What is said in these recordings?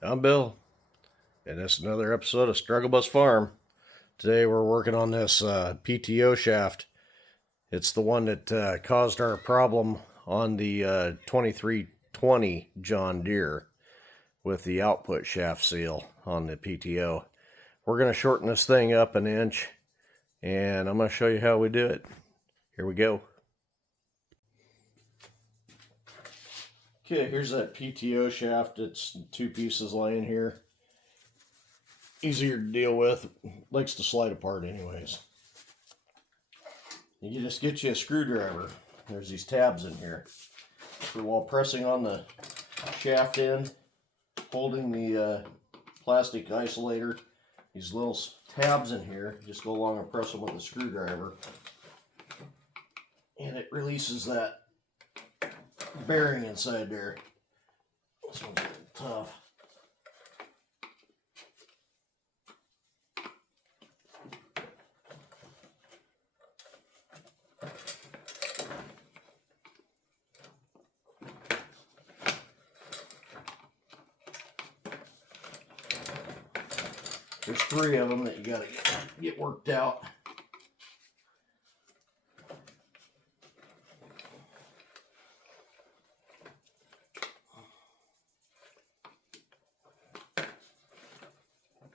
I'm Bill, and this is another episode of Struggle Bus Farm. Today we're working on this PTO shaft. It's the one that caused our problem on the 2320 John Deere with the output shaft seal on the PTO. We're going to shorten this thing up an inch, and I'm going to show you how we do it. Here we go. Okay, here's that PTO shaft. It's two pieces laying here. Easier to deal with. Likes to slide apart anyways. You just get you a screwdriver. There's these tabs in here. So while pressing on the shaft end, holding the plastic isolator, these little tabs in here, just go along and press them with the screwdriver. And it releases that bearing inside there. This one's tough. There's three of them that you gotta get worked out.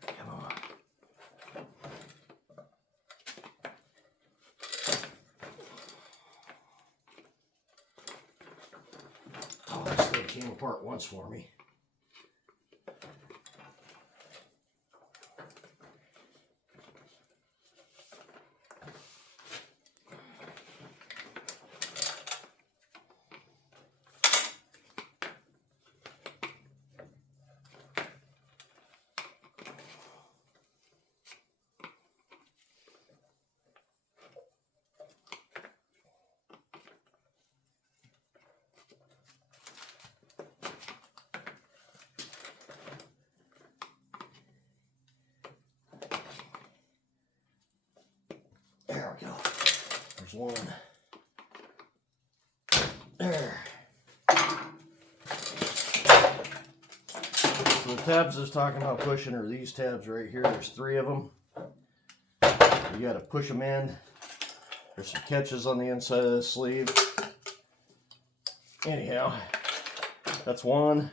Come on. Oh, this thing came apart once for me. There we go. There's one. There. So the tabs I was talking about pushing are these tabs right here. There's three of them. You got to push them in. There's some catches on the inside of the sleeve. Anyhow, that's one.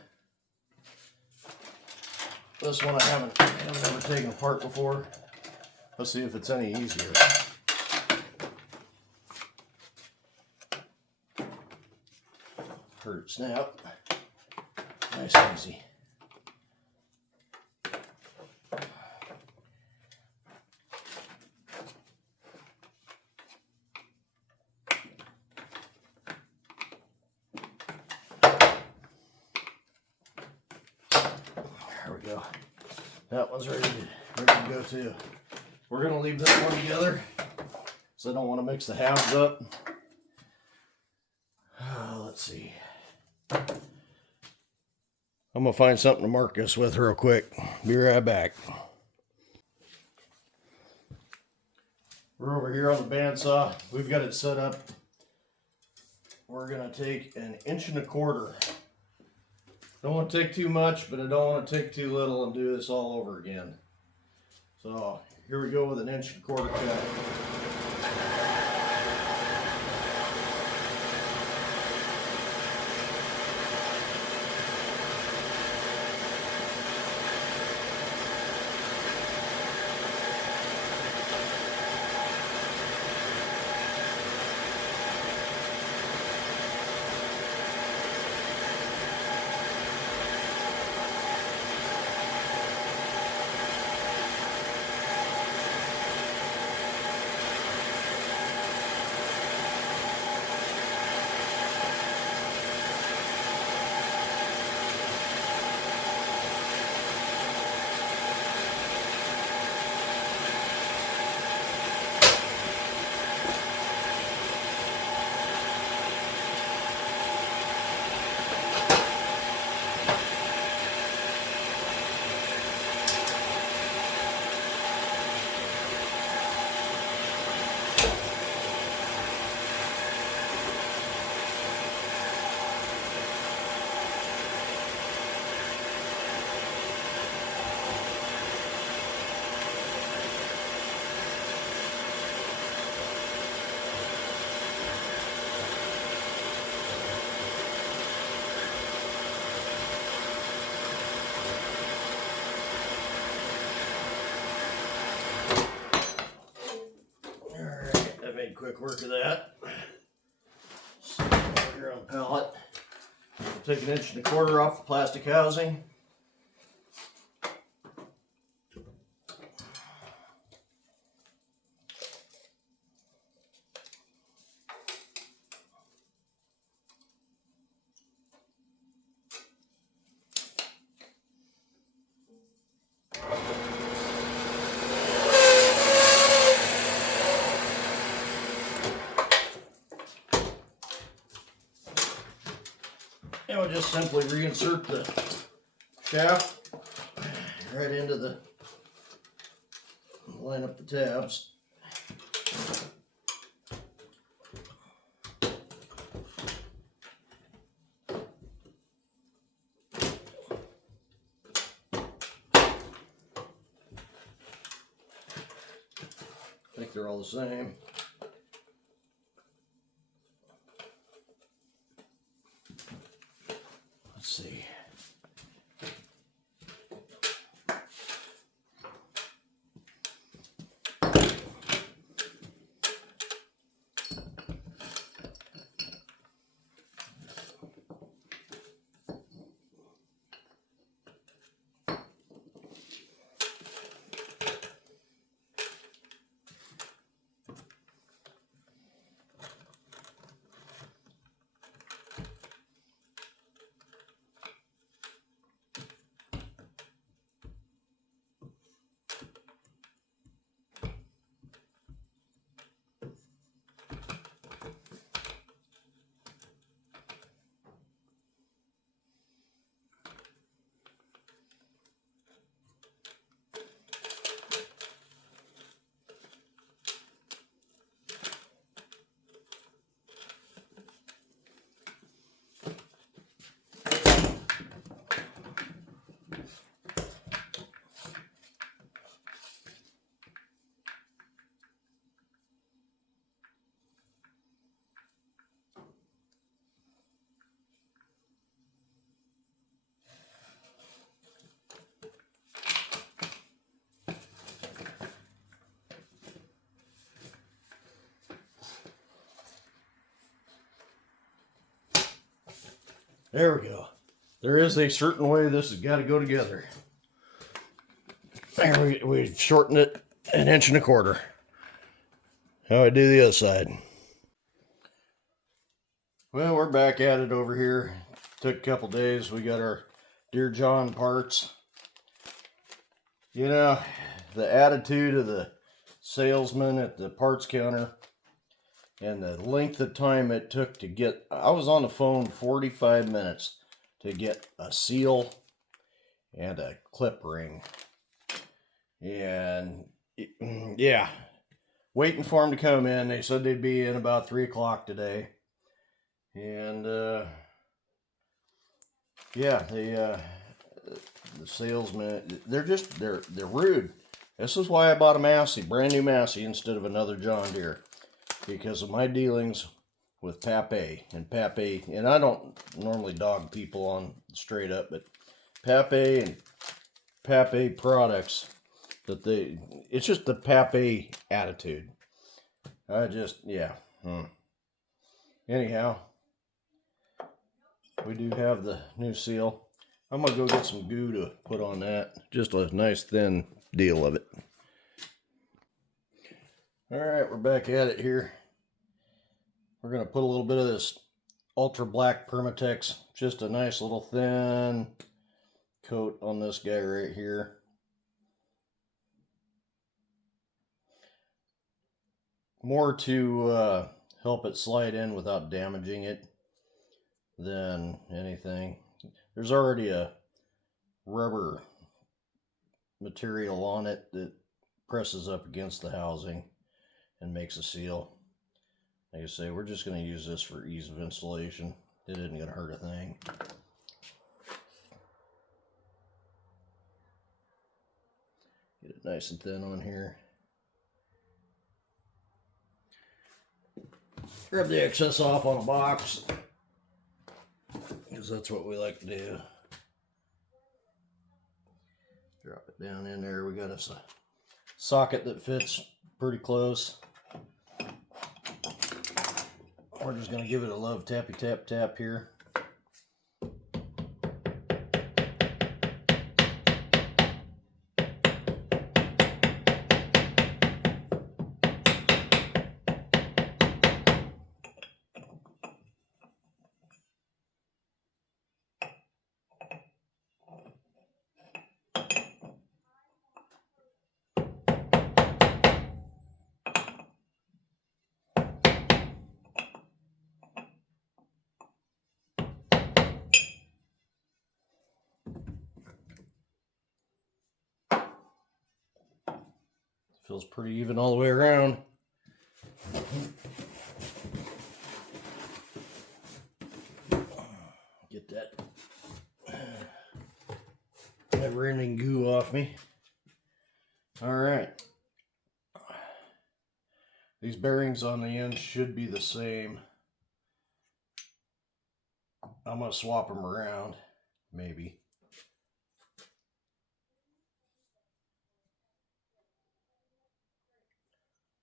This one I haven't ever taken apart before. Let's see if it's any easier. Heard it snap. Nice and easy. There we go. That one's ready to go too. We're gonna leave this one together, so I don't want to mix the halves up. Let's see. I'm gonna find something to mark this with real quick. Be right back. We're over here on the bandsaw. We've got it set up. We're gonna take 1.25 inches. Don't want to take too much, but I don't want to take too little and do this all over again. So here we go with 1.25 inch cut. quick work of that. Here on pallet. Take 1.25 inches off the plastic housing. And we'll just simply reinsert the shaft right into the, line up the tabs. I think they're all the same. Let's see. There we go. There is a certain way this has got to go together. There we've shortened it 1.25 inches. How I do the other side. Well, we're back at it over here. Took a couple days. We got our Deere John parts. You know, the attitude of the salesman at the parts counter and the length of time it took to get, I was on the phone 45 minutes to get a seal and a clip ring. And yeah, waiting for them to come in. They said they'd be in about 3 o'clock today. And yeah, the salesman, they're rude. This is why I bought a Massey, brand new Massey, instead of another John Deere. Because of my dealings with Pape and I don't normally dog people on straight up, but Pape and Pape products, that it's just the Pape attitude. Yeah. Anyhow, we do have the new seal. I'm gonna go get some goo to put on that. Just a nice thin deal of it. All right, we're back at it here. We're going to put a little bit of this ultra black Permatex, just a nice little thin coat on this guy right here. More to help it slide in without damaging it than anything. There's already a rubber material on it that presses up against the housing and makes a seal. Like I say, we're just going to use this for ease of installation. It isn't going to hurt a thing. Get it nice and thin on here. Grab the excess off on a box, because that's what we like to do. Drop it down in there. We got a socket that fits pretty close. We're just going to give it a love tappy tap tap here. Feels pretty even all the way around. Get that never-ending goo off me. All right. These bearings on the end should be the same. I'm going to swap them around, maybe.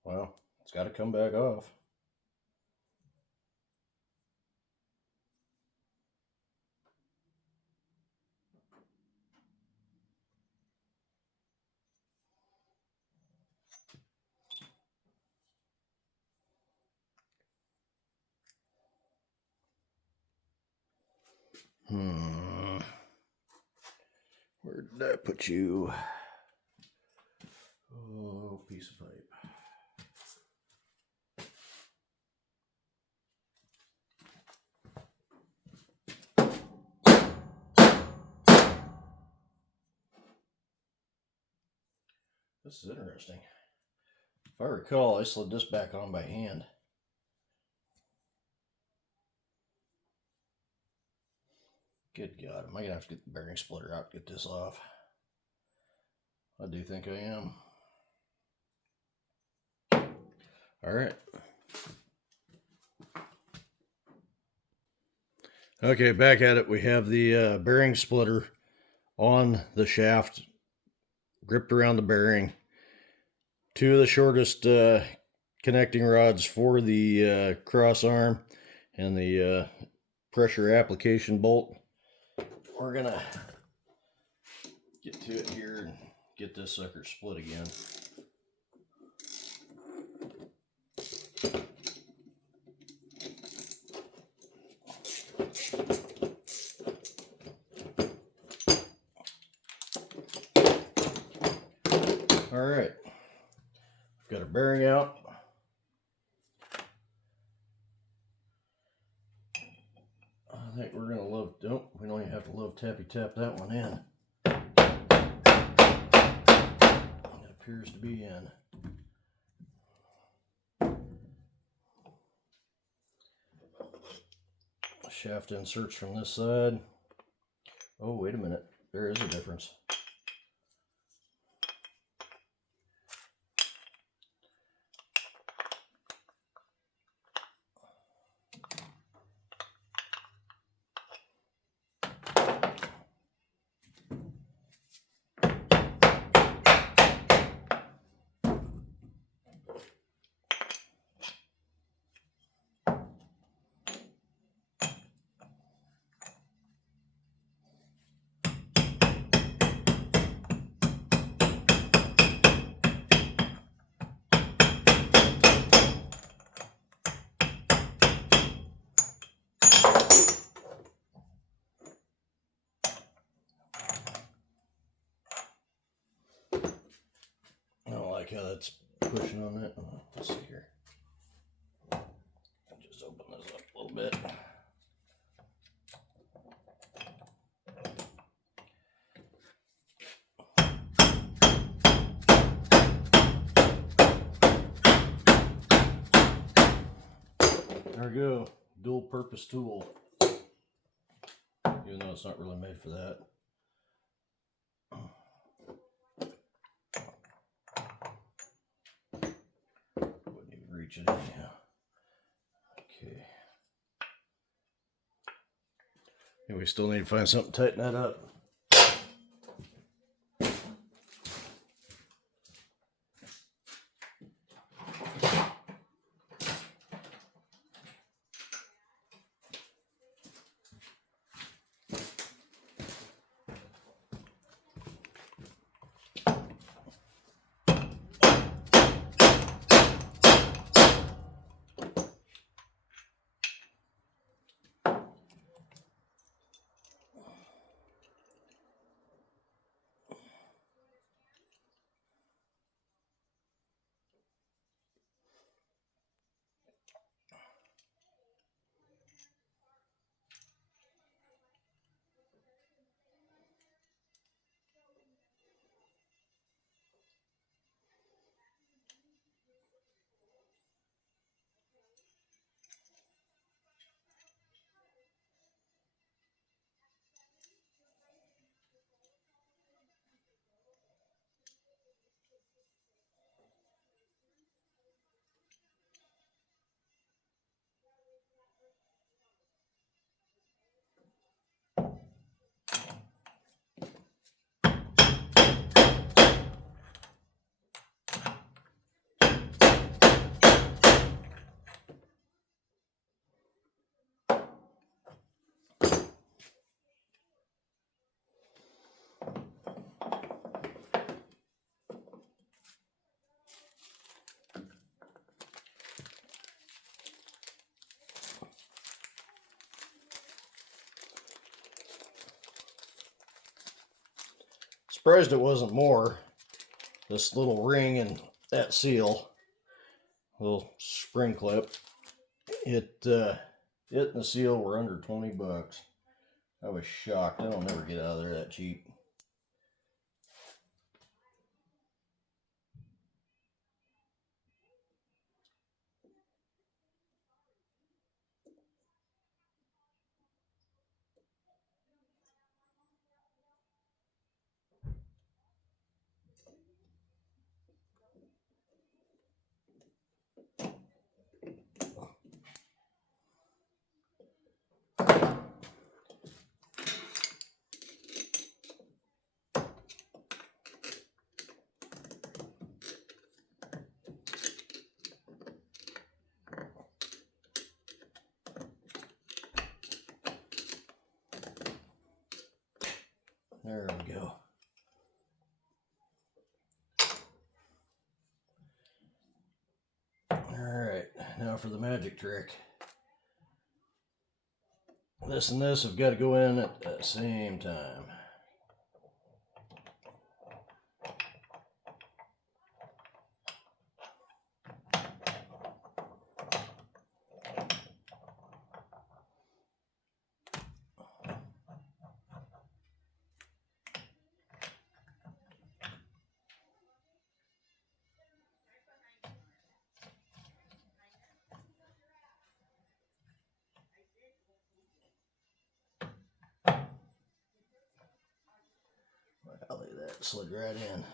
Well, it's got to come back off. Where did I put you? Oh, piece of pipe. This is interesting. If I recall, I slid this back on by hand. Good God, am I going to have to get the bearing splitter out to get this off? I do think I am. All right. Okay, back at it. We have the bearing splitter on the shaft, gripped around the bearing. Two of the shortest connecting rods for the cross arm and the pressure application bolt. We're gonna get to it here and get this sucker split again. All right, got our bearing out. I think we're gonna love, nope, we don't even have to love tappy tap that one in. It appears to be in. Shaft inserts from this side. Oh, wait a minute, there is a difference. I don't like how that's pushing on that. Let's see here. I'll just open this up a little bit. There we go. Dual purpose tool. Even though it's not really made for that. Wouldn't even reach it anyhow. Okay. And we still need to find something to tighten that up. Surprised it wasn't more. This little ring and that seal, little spring clip, it and the seal were under 20 bucks. I was shocked. I don't never get out of there that cheap. There we go. Alright, now for the magic trick. This and this have got to go in at the same time. Look at that, slid right in.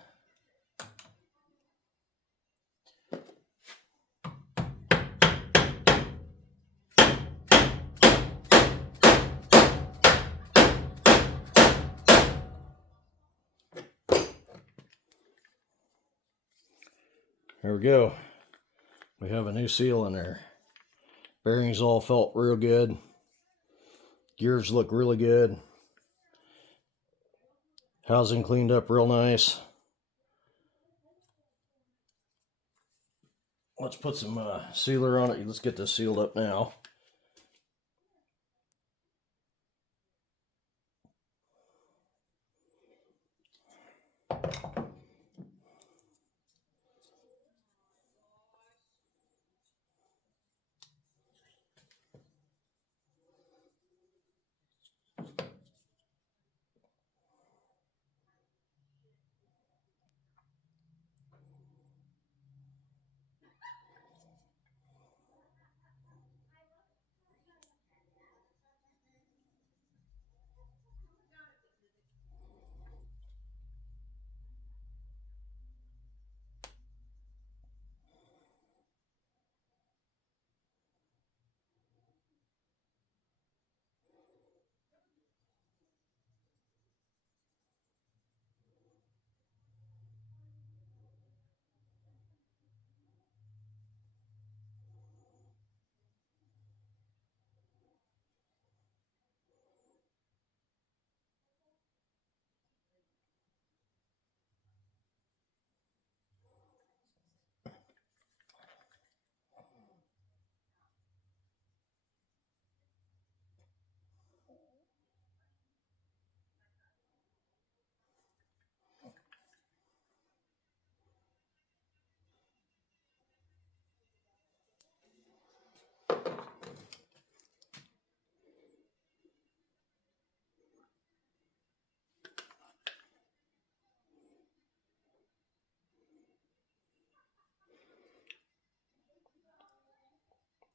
There we go. We have a new seal in there. Bearings all felt real good. Gears look really good. Housing cleaned up real nice. Let's put some sealer on it. Let's get this sealed up now.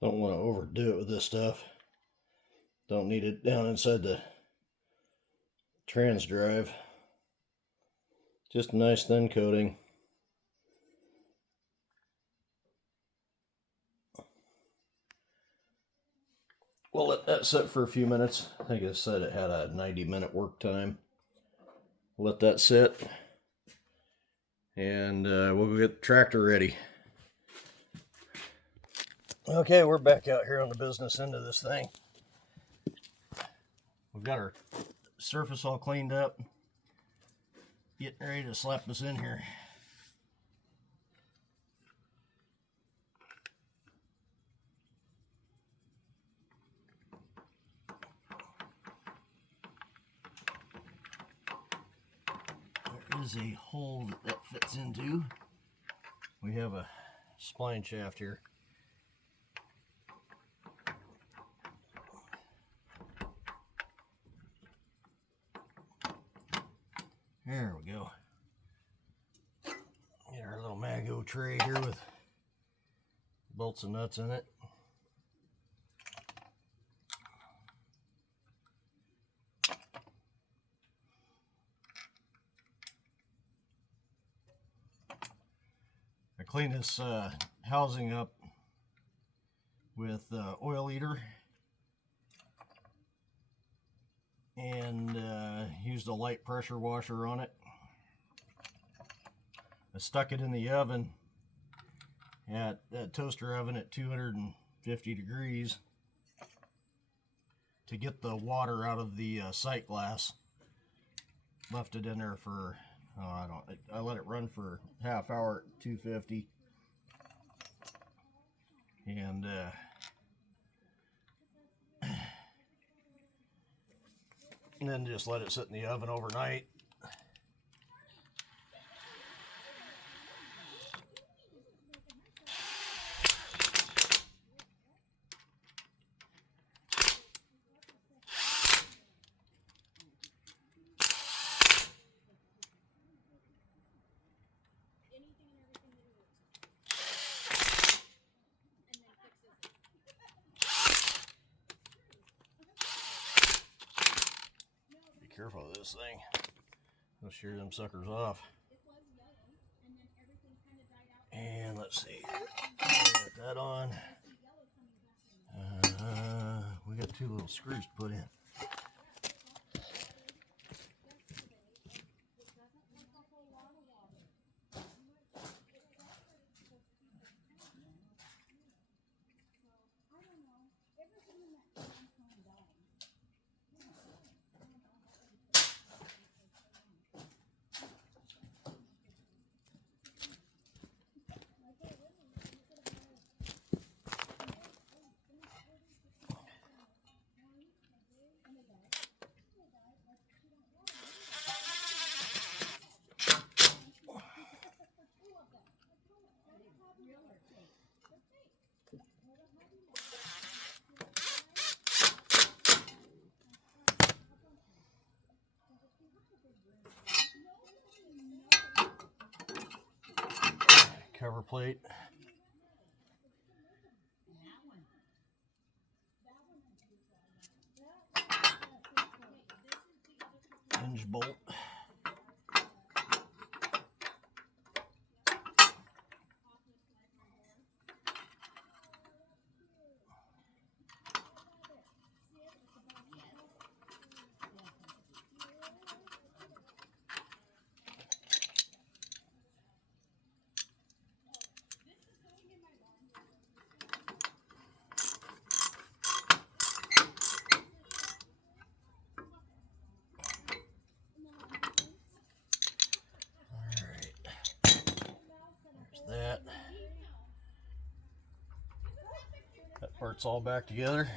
Don't want to overdo it with this stuff. Don't need it down inside the trans drive. Just a nice thin coating. We'll let that sit for a few minutes. I think it said it had a 90-minute work time. Let that sit. And we'll go get the tractor ready. Okay, we're back out here on the business end of this thing. We've got our surface all cleaned up. Getting ready to slap this in here. is a hole that fits into. We have a spline shaft here. There we go. Get our little Mago tray here with bolts and nuts in it. I clean this housing up with oil eater and used a light pressure washer on it. I stuck it in the oven, at that toaster oven at 250 degrees to get the water out of the sight glass. Left it in there for I let it run for half hour at 250, and then just let it sit in the oven overnight. Careful of this thing. I'll shear them suckers off. And let's see. Get that on. We got two little screws to put in. Cover plate. Hinge bolt. That part's all back together.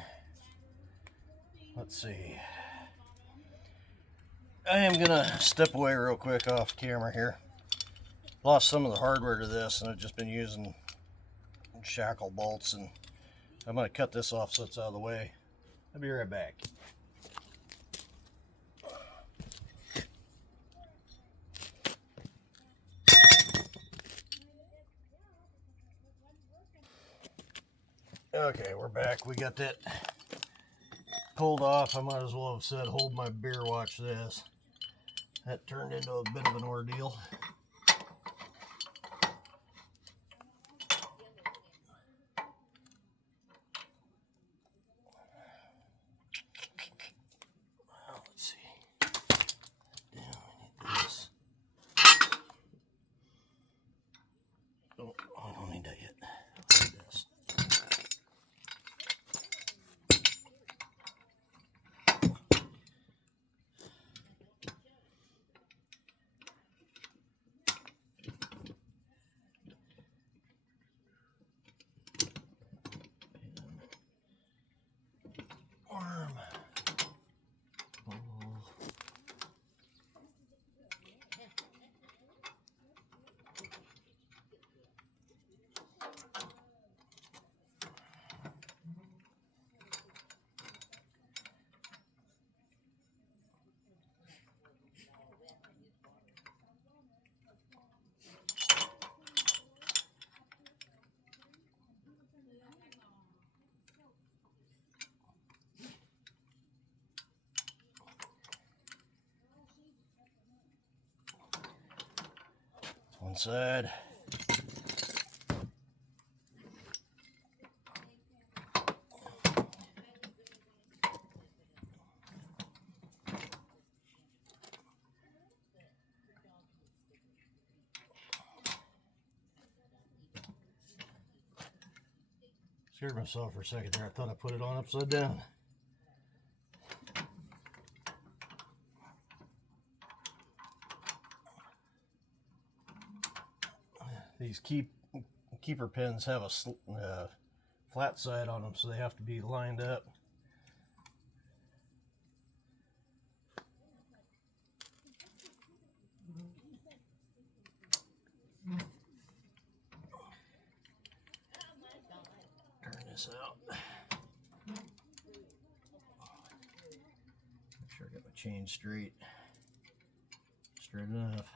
Let's see. I am gonna step away real quick off camera here. Lost some of the hardware to this, and I've just been using shackle bolts, and I'm gonna cut this off so it's out of the way. I'll be right back. Okay, we're back. We got that pulled off. I might as well have said, hold my beer, watch this. That turned into a bit of an ordeal. Well, let's see. Damn, I need this. Oh, I don't need that yet. I need this. one side. Scared myself for a second there. I thought I put it on upside down. These keeper pins have a flat side on them, so they have to be lined up. Turn this out. Make sure I got my chain straight enough.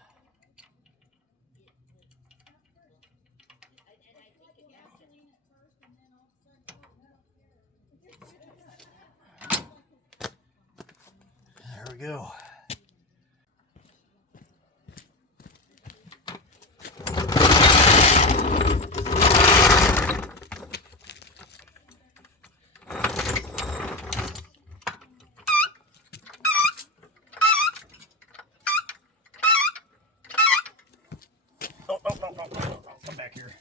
There we go. Oh, come back here.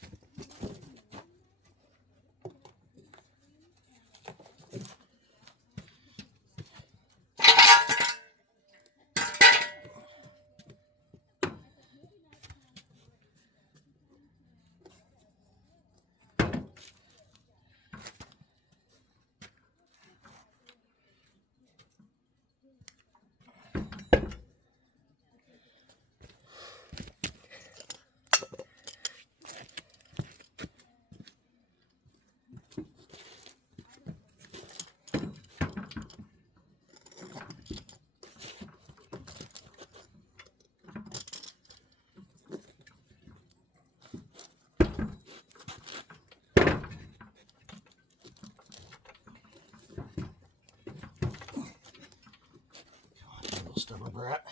Stubborn brat.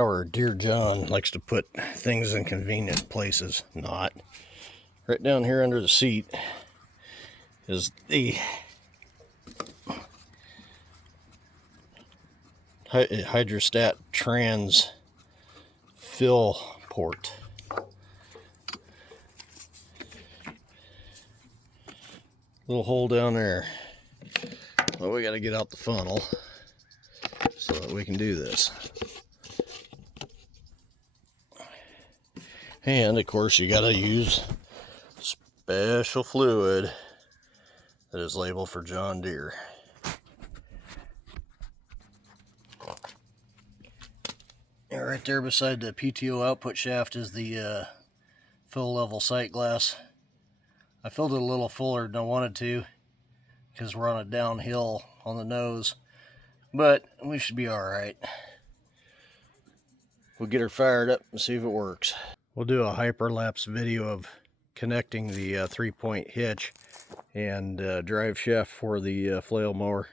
our dear John likes to put things in convenient places. Not. Right down here under the seat is the hydrostat trans fill port. Little hole down there. Well, we got to get out the funnel so that we can do this. And of course you got to use special fluid that is labeled for John Deere. And right there beside the PTO output shaft is the fill level sight glass. I filled it a little fuller than I wanted to because we're on a downhill on the nose, but we should be all right. We'll get her fired up and see if it works. We'll do a hyperlapse video of connecting the 3-point hitch and drive shaft for the flail mower.